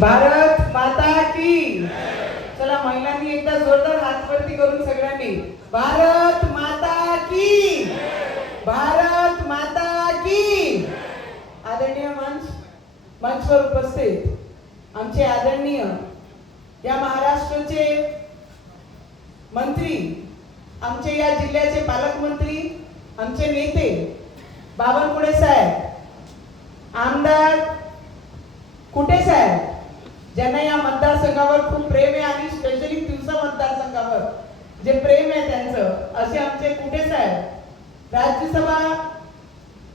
भारत माता की। चला महिलांनी एकदा जोरदार हात वरती करून सगळ्यांनी भारत माता की। भारत माता की। आदरणीय मंच मंचवर उपस्थित आमचे आदरणीय या महाराष्ट्राचे मंत्री आमचे या जिल्ह्याचे पालकमंत्री आमचे नेते बावनकुळे साहेब आमदार कुठे साहेब? ज्यांना या मतदारसंघावर खूप प्रेम आहे आणि स्पेशली तिवसा मतदारसंघावर जे प्रेम आहे त्यांचं असे आमचे कुठे साहेब? राज्यसभा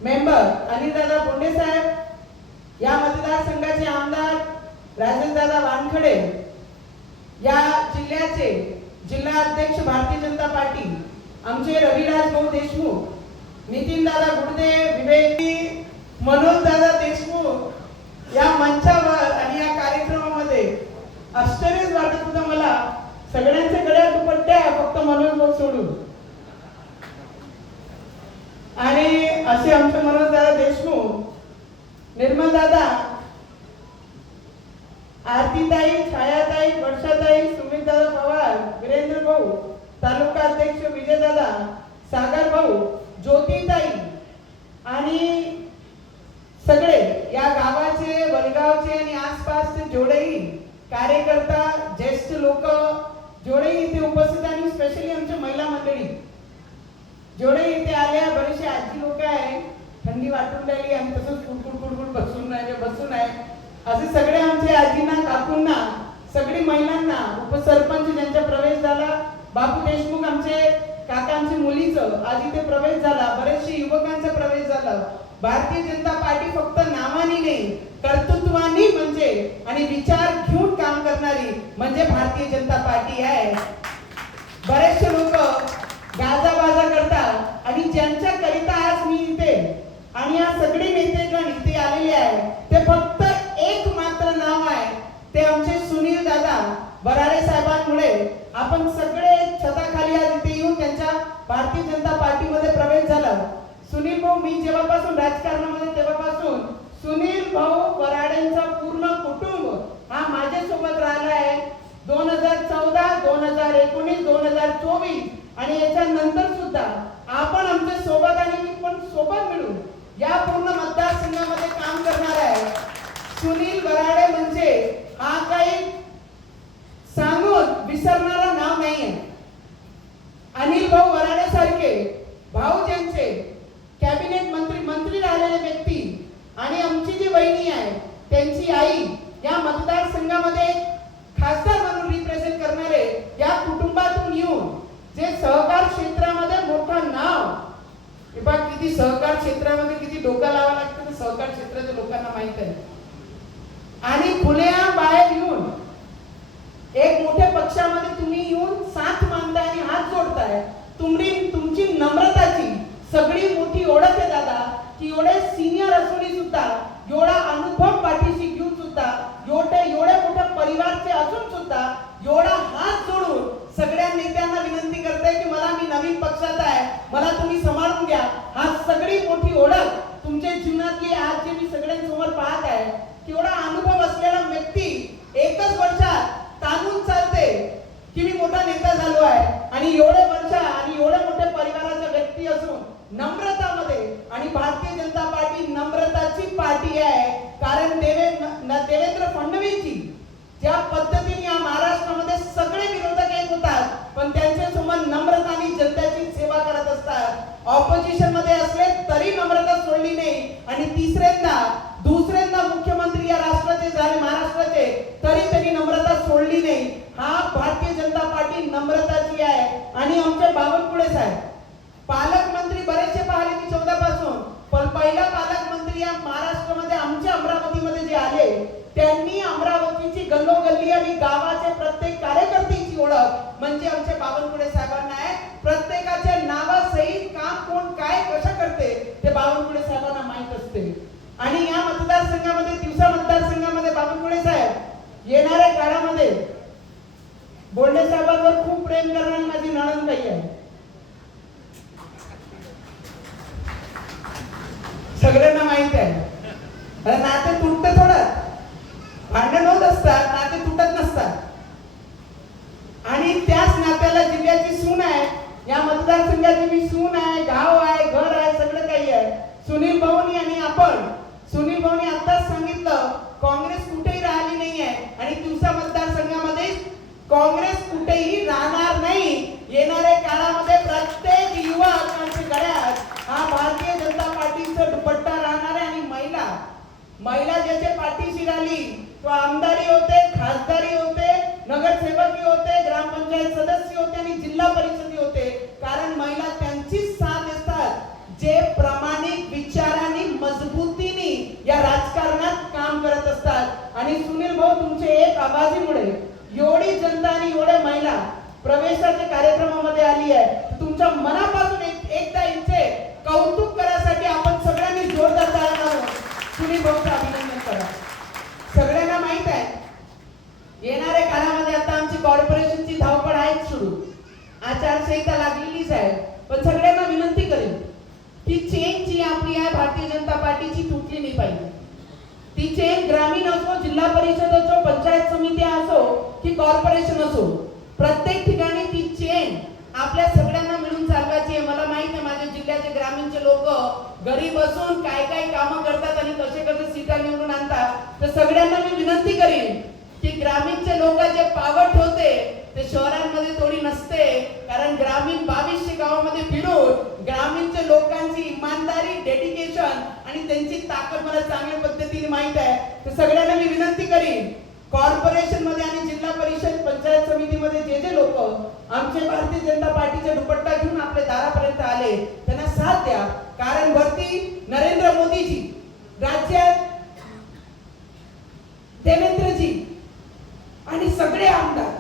मेंबर अनिलदादा बोंडे साहेब या मतदारसंघाचे आमदार राजनदादा वानखडे या जिल्ह्याचे जिल्हा अध्यक्ष भारतीय जनता पार्टी आमचे रविराज भाऊ देशमुख नितीन दादा गुडदे विवेकी मनोज दादा देशमुख या मंचावर आणि या आश्चर्यच वाटत होतं मला. सगळ्यांच्या गळ्यात दुपट्ट्या आहे, फक्त मनोज भाऊ सोडून. आणि असे आमचे मनोज दादा देशमुख निर्मल दादा आरतीताई छायाताई वर्षाताई सुमितदादा पवार वीरेंद्र भाऊ तालुका अध्यक्ष विजयदादा सागर भाऊ ज्योतिताई आणि सगळे या गावाचे वलगावचे आणि आसपासचे जेवढेही कार्यकर्ता ज्येष्ठ लोक जेवढेही इथे उपस्थित आणि स्पेशली आमच्या महिला मंडळी. जेवढे इथे आल्या बरेचसे आजी लोक आहे. थंडी वाटून राहिली आणि तसंच कुडकुड कुडकुड बसून राहिले बसून आहे. असे सगळे आमचे आजींना काकूंना सगळी महिलांना उपसरपंच ज्यांचा प्रवेश झाला बापू देशमुख आमचे काकांच्या मुलीचं आज इथे प्रवेश झाला. बरेचसे युवकांचा प्रवेश झाला. भारतीय जनता पार्टी फक्त नावानी नाही कर्तृत्वानी म्हणजे आणि विचार घेऊन काम करणारी म्हणजे भारतीय जनता पार्टी आहे. बरेचसे लोक गाजाबाजा करतात आणि ज्यांच्या करिता आज मी इथे आणि या सगळे नेतेगण इथे आलेले आहे ते फक्त एक मात्र नाव आहे ते आमचे सुनील दादा बराडे साहेबांमुळे आपण सगळे छताखाली आज इथे येऊन त्यांच्या भारतीय जनता पार्टीमध्ये प्रवेश झाला. सुनील भाऊ मी जेव्हापासून राजकारणामध्ये तेव्हापासून सुनील भाऊ बराडेंचा पूर्ण कुटुंब हा माझ्यासोबत राहिला आहे दोन हजार चौदा दोन हजार एकोणीस दोन हजार चोवीस. आणि याच्या नंतर सुद्धा आपण आमच्यासोबत आणि मी पण सोबत मिळून या पूर्ण मतदारसंघामध्ये काम करणार आहे. सुनील बराडे म्हणजे हा काही सांगून विसरणारा नाव नाहीये. अनिल भाऊ वराडे सारखे भाऊ ज्यांचे कॅबिनेट मंत्री मंत्री राहिलेले व्यक्ती आणि आमची जी वहिनी आहे त्यांची आई या मतदारसंघामध्ये खासदार म्हणून करणारे या कुटुंबातून येऊन जे सहकार क्षेत्रामध्ये मोठं नाव हे बघ किती सहकार क्षेत्रामध्ये किती डोकं लावा लागतं सहकार क्षेत्राच्या लोकांना माहीत आहे. आणि खुल्या बाहेर येऊन एक मोठ्या पक्षामध्ये तुम्ही येऊन साथ मानताय आणि हात जोडताय तुम्ही तुमची नम्रताची सगळी मोठी ओळख आहे दादा की एवढे सिनियर असूनही सुद्धा एवढा अनुभव पाठीशी घेऊन सुद्धा एवढे एवढ्या मोठ्या परिवारचे असून सुद्धा एवढा हात जोडून सगळ्या नेत्यांना विनंती करते की मला मी नवीन पक्षात आहे मला तुम्ही सांभाळून घ्या हा सगळी मोठी ओळख तुमच्या जीवनातली आज जे मी सगळ्यांसमोर पाहत आहे केवढा अनुभव असलेला व्यक्ती एकच वर्षात ताणून चालते की मी मोठा नेता झालो आहे. आणि एवढे वर्ष आणि एवढ्या मोठ्या परिवाराचा व्यक्ती असून नम्रतामध्ये आणि भारतीय जनता पार्टी नम्रताची पार्टी आहे. कारण देवेंद्र देवेंद्र फडणवीसची ज्या पद्धतीने या महाराष्ट्रामध्ये सगळे विरोधक एक होतात पण त्यांच्यासमोर नम्रताने जनतेची सेवा करत असतात. ऑपोजिशनमध्ये असले तरी नम्रता सोडली नाही. आणि तिसऱ्यांदा दुसऱ्यांदा मुख्यमंत्री या राष्ट्राचे झाले महाराष्ट्राचे. तरी त्यांनी नम्रता सोडली नाही. हा भारतीय जनता पार्टी नम्रताची आहे आणि आमचे बावनकुळे साहेब पालकमंत्री बरेचसे पाहिले मी चौदा पासून पण पहिला पालकमंत्री या महाराष्ट्रामध्ये आमच्या अमरावतीमध्ये जे आले त्यांनी अमरावतीची गल्लोगल्ली आणि गावाचे प्रत्येक कार्यकर्त्यांची ओळख म्हणजे आमचे बावनकुळे साहेबांना आहे. सगळ्यांना माहीत आहे. अरे नाते तुटतं थोडं. भांडण होत असतात नाते तुटत नसतात. आणि त्याच नात्याला जिल्ह्याची सून आहे. या मतदारसंघाची मी सून आहे गाव आहे घर आहे सगळं काही आहे. सुनील भाऊनी आणि आपण. महिला पाठीशी राहिली तो आमदारी होते खासदारी होते नगरसेवकी होते ग्रामपंचायत सदस्य होते आणि जिल्हा परिषद होते. कारण महिला त्यांचीच साथ असतात जे प्रामाणिक विचाराने मजबूतीने या राजकारणात काम करत असतात. आणि सुनील भाऊ तुमचे एक आवाजीमुळे एवढी जनता आणि एवढ्या महिला प्रवेशाच्या कार्यक्रमामध्ये आली आहे. तुमच्या मनापासून एकदा इथे कौतुक करासाठी आपण सगळ्यांनी जोरदार सुनील भाऊचा अभिनंदन. करा. सगळ्यांना माहीत आहे येणाऱ्या काळामध्ये आता आमची कॉर्पोरेशनची धावपळ आहेच सुरू. आचारसंहिता लागलेलीच आहे पण सगळ्यांना विनंती करेन की चेन जी आपली आहे भारतीय जनता पार्टीची तुटली नाही पाहिजे. ती चेन ग्रामीण असो जिल्हा परिषद असो पंचायत समिती असो की कॉर्पोरेशन असो प्रत्येक ठिकाणी ती चेन आपल्या सगळ्यांना मिळून चालवायची आहे. मला माहीत आहे माझ्या जिल्ह्याचे ग्रामीणचे लोक घरी बसून काय काय कामं करतात आणि कसे कसे तर सगळ्यांना मी विनंती करीन की ग्रामीणचे लोक जे पावट होते ते शहरांमध्ये थोडी नसते. कारण ग्रामीण बावीसशे गावामध्ये फिरून ग्रामीणच्या लोकांची इमानदारी डेडिकेशन आणि त्यांची ताकद मला चांगल्या पद्धतीने माहीत आहे. तर सगळ्यांना मी विनंती करीन कॉर्पोरेशनमध्ये आणि जिल्हा परिषद पंचायत समितीमध्ये जे जे लोक आमचे भारतीय जनता पार्टीचे दुपट्टा घेऊन आपल्या दारापर्यंत आले त्यांना साथ द्या. कारण वरती नरेंद्र मोदीजी राज्यात देवेंद्रजी आणि सगळे आमदार.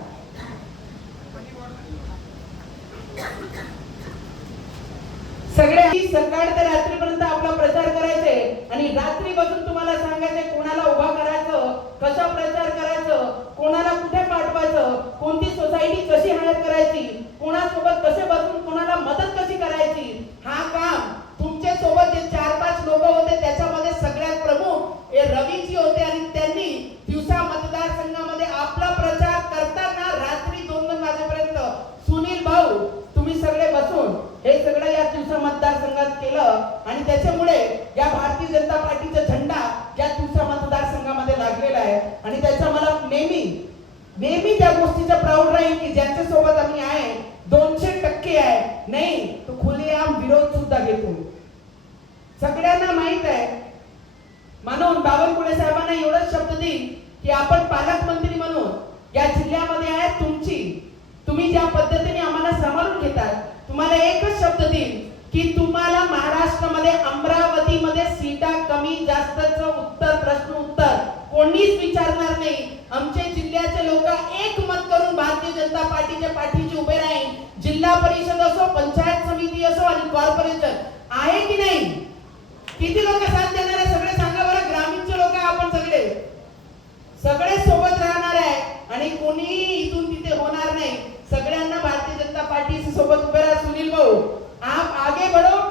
सगळे सकाळ तर रात्रीपर्यंत आपला प्रचार करायचे आणि रात्री बसून तुम्हाला सांगायचे कोणाला उभा करायचं कसा प्रचार करायचं कोणाला कुठे पाठवायचं कोणती सोसायटी कशी हायर करायची कोणासोबत कसे बसून कोणाला मदत कशी करायची हा काम म्हणून बावनकुळे साहेबांना एवढंच शब्द देईल की आपण पालकमंत्री म्हणून या जिल्ह्यामध्ये आहे तुमची तुम्ही ज्या पद्धतीने आम्हाला सांभाळून घेतात तुम्हाला एकच शब्द देईल की तुम्हाला महाराष्ट्रामध्ये अमरावतीमध्ये सीटा कमी जास्तच उत्तर प्रश्न उत्तर कोणीच विचारणार नाही. आमचे जिल्ह्याचे लोक एक मत करून भारतीय जनता पार्टीच्या पाठीशी उभे राहील जिल्हा परिषद असो पंचायत समिती असो आणि कॉर्पोरेशन आहे की नाही? किती लोक साथ देणार ग्रामीणचे लोक आपण सगळे. सगळे सोबत राहणार आहे आणि कोणीही इथून तिथे होणार नाही. सगळ्यांना भारतीय जनता पार्टी सोबत उभे राहा सुनील भाऊ. आप आगे बढो.